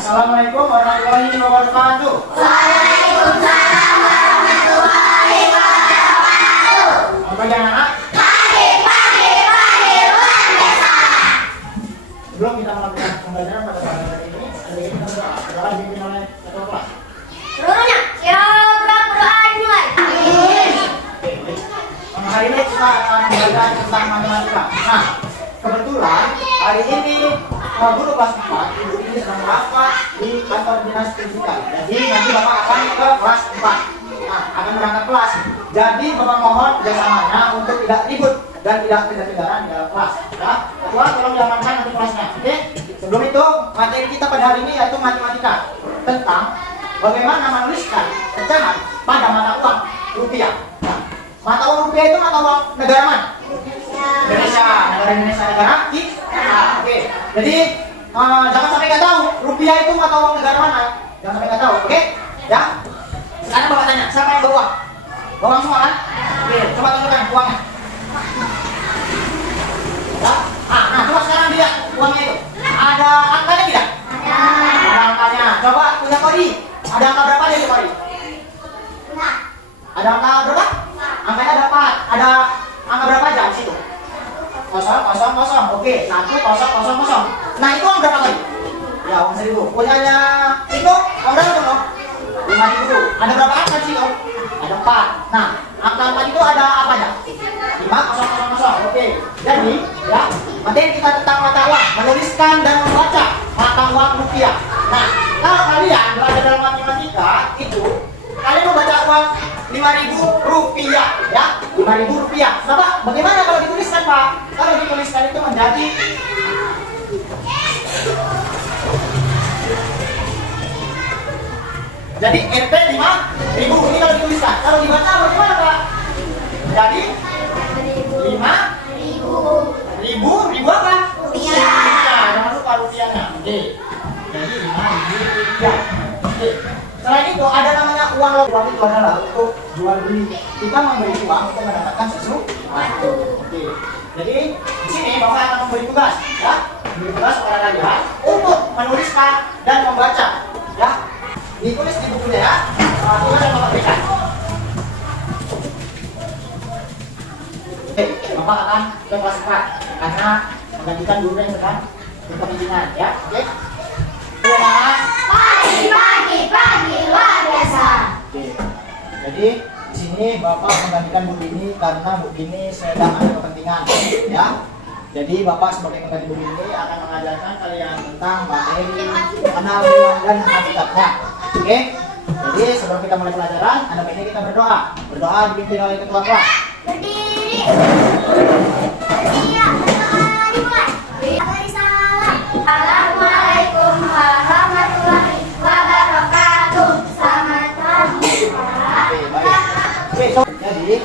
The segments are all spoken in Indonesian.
Assalamualaikum warahmatullahi wabarakatuh. Waalaikumsalam warahmatullahi wabarakatuh. Apa yang anak? Pagi, luar biasa. Sebelum kita melakukan pembelajaran pada pagi hari ini, ada kita berdoa. Berdoa dipimpin oleh ketua kelas. Seluruhnya siap berdoa dimulai. Amin. Hari ini kita akan belajar tentang matematika. Nah, kebetulan hari ini guru kelas 4 ibu ini sedang rapat di kantor dinas pendidikan. Jadi nanti bapak akan ke kelas 4. Nah, akan berangkat kelas. Jadi bapak mohon kerjasamanya untuk tidak ribut dan tidak kejar-kejaran di dalam kelas. Ya, ketua tolong diamankan nanti kelasnya. Oke? Sebelum itu materi kita pada hari ini yaitu matematika tentang bagaimana menuliskan pecahan pada mata uang rupiah. Nah, mata uang rupiah itu mata uang negara mana? Indonesia, negara Indonesia, negara kita. Oke, jadi jangan sampai nggak tahu rupiah itu mata uang negara mana. Jangan sampai nggak tahu, oke? Ya. Sekarang bapak tanya, siapa yang bawa uang? Bawa uang semua kan? Oke, coba tunjukkan uangnya. Ya. Nah, coba sekarang lihat uangnya itu. Ada angkanya tidak? Ada angkanya. Coba punya kodi. Ada angka berapa aja tuh kodi? Ada angka berapa? Angkanya ada 4. Ada angka berapa aja di situ? 000. Oke, 1000. Nah, itu uang berapa kali? Ya, uang 1000. Punyanya itu uang berapa tuh? 5000. Ada berapa angka di situ? Ada 4. Nah, angka 4 itu ada apa aja? 5000. Oke. Jadi, ya, materi kita tentang mata uang, menuliskan dan membaca mata uang rupiah. Nah, kalau kalian belajar dalam matematika itu kalian mau baca uang 5000 rupiah, ya, 5000 rupiah. Nah, Pak, bagaimana kalau dituliskan, Pak? Kalau dituliskan itu menjadi Rp 5000 ini kalau dituliskan. Kalau dibaca bagaimana, Pak? Jadi 5000 apa? Rupiah. Jangan lupa rupiahnya. Oke. Jadi 5000 rupiah. Oke. Selain itu ada namanya uang logam. Uang itu adalah untuk jual beli. Kita memberi uang untuk mendapatkan sesuatu. Oke. Jadi di sini Bapak akan memberi tugas, ya, memberi tugas kepada kalian untuk menuliskan dan membaca, ya. Ditulis di bukunya, ya. Tugas yang Bapak berikan. Oke, Bapak akan ke kelas 4 karena menggantikan guru yang sedang berkepentingan, ya. Oke. Pagi, luar biasa. Oke. Jadi di sini Bapak menggantikan Bu ini karena Bu ini sedang ada kepentingan, ya. Jadi Bapak sebagai pengganti Bu ini akan mengajarkan kalian tentang materi kenal dan habitatnya. Oke. Jadi sebelum kita mulai pelajaran, ada baiknya kita berdoa. Berdoa dipimpin oleh ketua kelas. Berdiri. Iya, berdoa dimulai. Beri salam. Assalamualaikum warahmatullahi wabarakatuh. Selamat pagi. Oke, so, jadi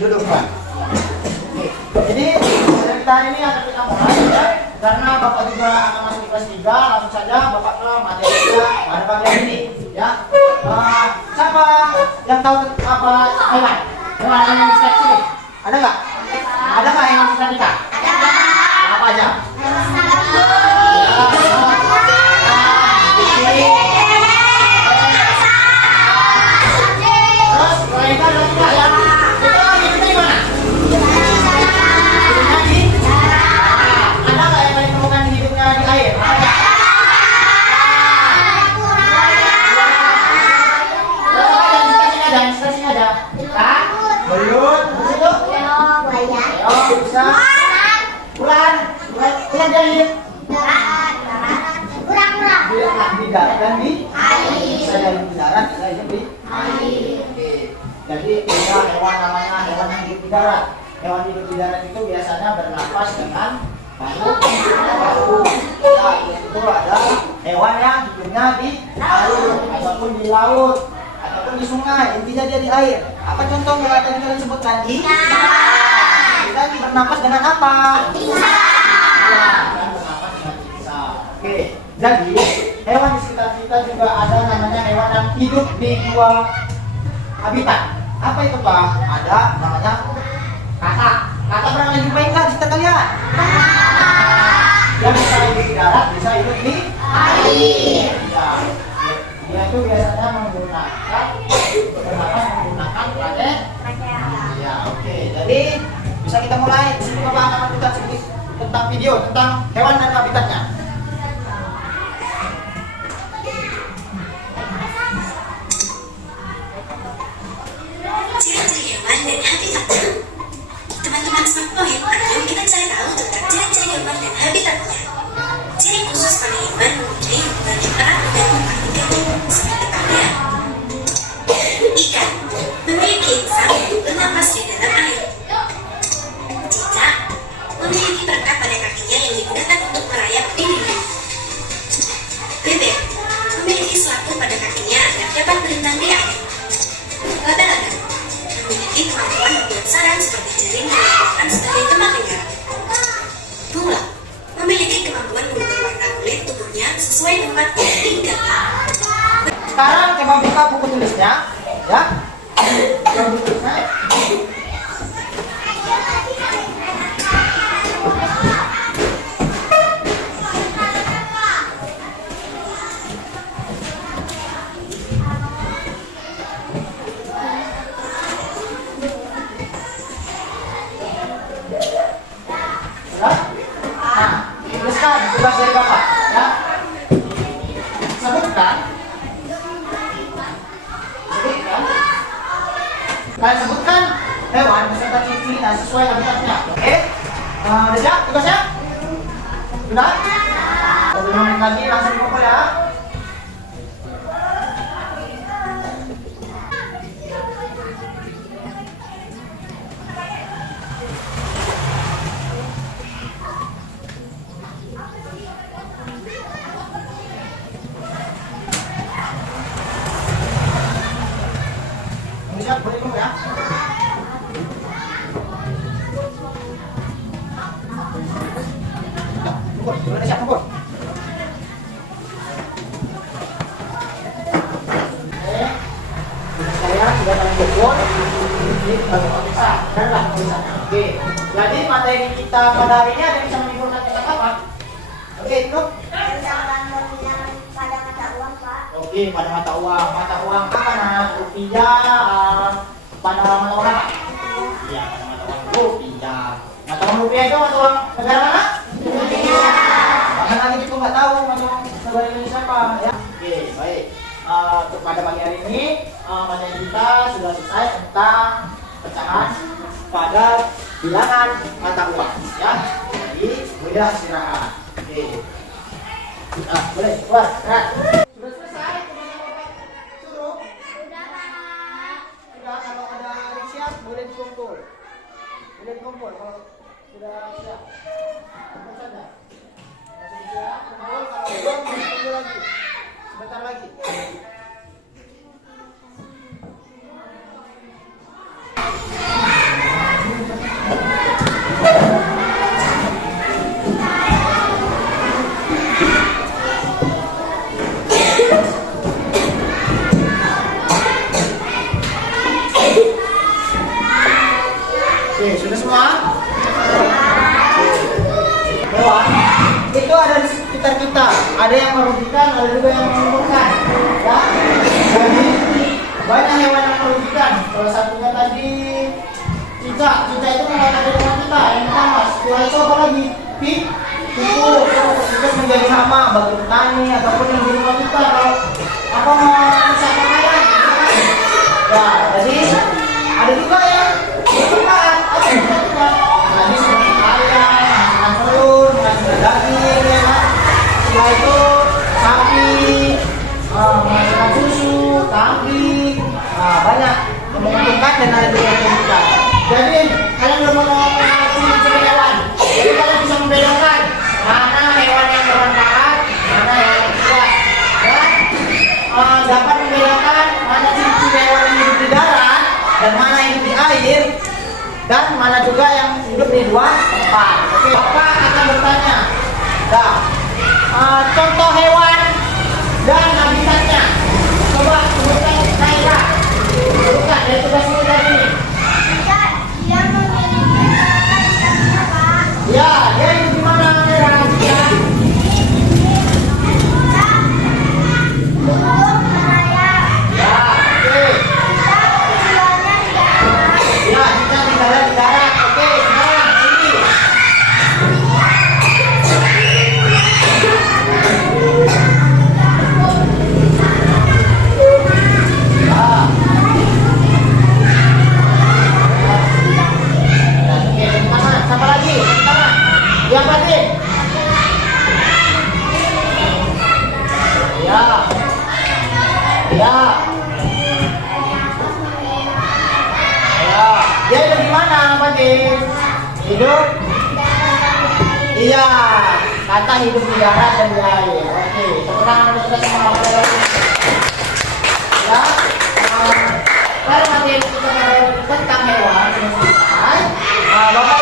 duduk, Pak. Oke. Jadi cerita ini akan kita mulai, ya. Karena Bapak juga akan masuk di kelas 3, langsung saja Bapak ke materi kita pada pagi hari ini, ya. Siapa yang tahu apa hewan? Hewan yang bisa sini? Ada nggak? Ada nggak yang bisa kita? Apa aja? Belut, bisa. Ular jahit. Di darat dan di air. Bisa jadi di darat, bisa jadi di air. Oke. Jadi ada hewan namanya hewan yang hidup di darat. Hewan hidup di darat itu biasanya bernapas dengan paru. Ya, itu ada hewan yang hidupnya di air ataupun di laut ataupun di sungai. Intinya dia di air. Apa contohnya yang tadi kalian sebutkan? Kita bernapas dengan apa? Ya, kita bernapas dengan bisa. Oke. Jadi hewan di sekitar kita juga ada namanya hewan yang hidup di dua habitat. Apa itu, Pak? Ada namanya katak. Katak pernah jumpai nggak di sekitar kalian? Dia bisa hidup di darat, bisa hidup di Air. Ya, dia itu biasanya menggunakan untuk bernapas menggunakan planet. Ya, oke. Jadi bisa kita mulai. Di sini Bapak akan menunjukkan sedikit tentang video tentang hewan dan habitatnya. Ciri-ciri hewan dan habitatnya. Teman-teman Smart Point, yuk kita cari tahu tentang ciri-ciri hewan dan habitatnya. Ciri khusus pada hewan memiliki hubungan yang erat dan memperhatikan seperti kalian. Ikan memiliki insang untuk bernapas di dalam air. Cicak memiliki perangkat pada kakinya yang digunakan untuk merayap di dinding. Bebek memiliki selaput pada kakinya agar dapat berenang di air. Laba-laba memiliki kemampuan membuat sarang seperti jaring yang digunakan sebagai tempat tinggal. Bunglon memiliki kemampuan mengubah warna kulit tubuhnya sesuai tempat dia tinggal. Sekarang coba buka buku tulisnya, ya. Buka buku tulisnya. Ya. Nah, tuliskan tugas dari Bapak, ya. Sebutkan. Kalian sebutkan hewan beserta ciri-cirinya sesuai habitatnya. Oke? Udah siap tugasnya? Sudah? 5 menit lagi langsung kumpul ya. Siap, boleh dulu ya. Kumpul, sudah siap kumpul. Oke, saya sudah dalam kumpul. Ini baru bisa, janganlah bisa. Oke, jadi materi kita pada hari ini ada yang bisa menyimpulkan tentang apa? Oke, itu. Pada mata uang, Pak. Oke, pada mata uang. Mata uang apa nah? Rupiah. Pada mata uang apa? Iya, pada mata uang rupiah. Mata uang rupiah itu mata uang negara mana? Indonesia. Bahkan lagi itu nggak tahu mata uang negara Indonesia apa ya? Oke, baik. Untuk pada pagi hari ini materi kita sudah selesai tentang pecahan pada bilangan mata uang ya. Jadi mudah istirahat. Oke. Boleh keluar. Sudah selesai. Suruh. Sudah, Pak. Sudah, kalau ada yang siap boleh dikumpul. Boleh dikumpul kalau sudah siap. Kumpul saja. Kalau sudah siap, kumpul. Kalau belum, tunggu lagi. Sebentar lagi. Oke, sudah semua? Hewan itu ada di sekitar kita. Ada yang merugikan, ada juga yang menguntungkan. Ya. Jadi banyak hewan yang merugikan. Salah satunya tadi cicak. Cicak itu mengatakan dengan kita. Yang pertama, setelah itu apa lagi? Tipu. Itu menjadi hama bagi petani ataupun yang di rumah kita. Kalau apa mau merusak pakaian, ya, jadi ada juga yang bermanfaat. Ada juga tadi seperti ayam, menghasilkan telur, menghasilkan daging, ya kan? Setelah itu sapi, menghasilkan susu, kambing, banyak yang menguntungkan dan ada juga yang merugikan. Jadi kalian belum mau ciri-ciri hewan, jadi kalian bisa membedakan mana hewan yang bermanfaat, mana hewan yang tidak. Iya. Ya. Dia hidup di mana, Pak Jin? Hidup? Iya. Kata hidup di darat dan di air. Oke. Tepuk tangan untuk kita semua. Ya. Baru materi kita tentang hewan. Bapak